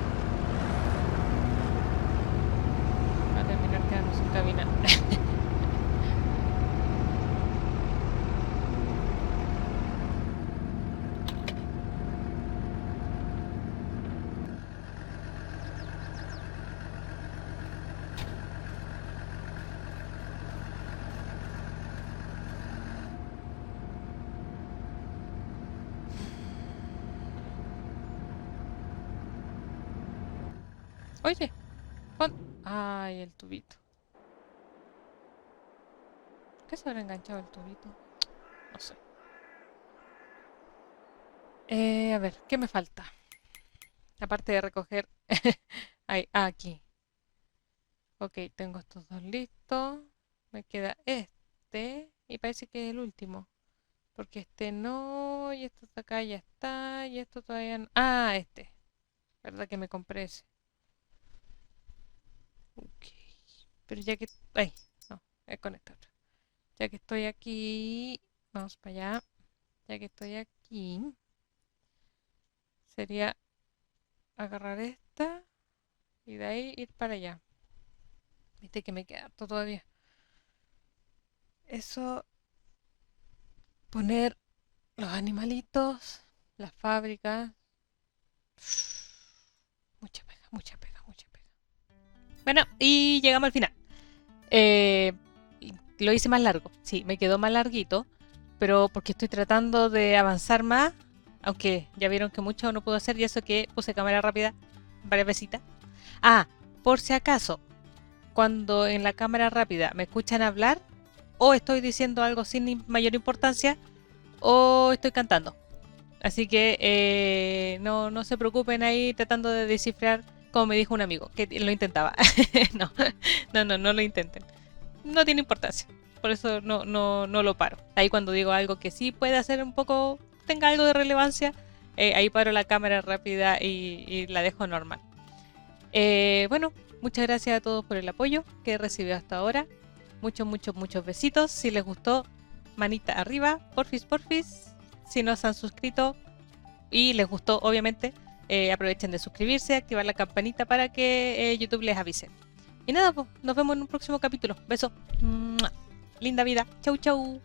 va a terminar quedando sin cabina. Oye, pon... Ay, el tubito. ¿Qué se habrá enganchado el tubito? No sé. A ver, ¿qué me falta? Aparte de recoger... aquí. Ok, tengo estos dos listos. Me queda este. Y parece que es el último. Porque este no. Y esto de acá ya está. Y esto todavía no. Ah, este. ¿Verdad que me compré ese? Ok. Pero ya que... Ay, no. Es con esta otra. Ya que estoy aquí... Vamos para allá. Ya que estoy aquí. Sería agarrar esta. Y de ahí ir para allá. Viste que me queda harto todavía. Eso, poner los animalitos, las fábricas. Mucha pega, mucha pega, mucha pega. Bueno, y llegamos al final. Eh, lo hice más largo, sí, me quedó más larguito, pero porque estoy tratando de avanzar más, aunque ya vieron que mucho no puedo hacer y eso que puse cámara rápida varias vesitas. Ah, por si acaso, cuando en la cámara rápida me escuchan hablar, o estoy diciendo algo sin mayor importancia, o estoy cantando. Así que no se preocupen ahí tratando de descifrar, como me dijo un amigo, que lo intentaba. No, no lo intenten. No tiene importancia. Por eso no lo paro. Ahí cuando digo algo que sí puede hacer un poco, tenga algo de relevancia, ahí paro la cámara rápida y la dejo normal. Bueno, muchas gracias a todos por el apoyo que he recibido hasta ahora. Muchos besitos. Si les gustó, manita arriba, porfis. Si no se han suscrito y les gustó, obviamente, aprovechen de suscribirse, activar la campanita para que YouTube les avise. Y nada, pues, nos vemos en un próximo capítulo. Besos. Linda vida. Chau.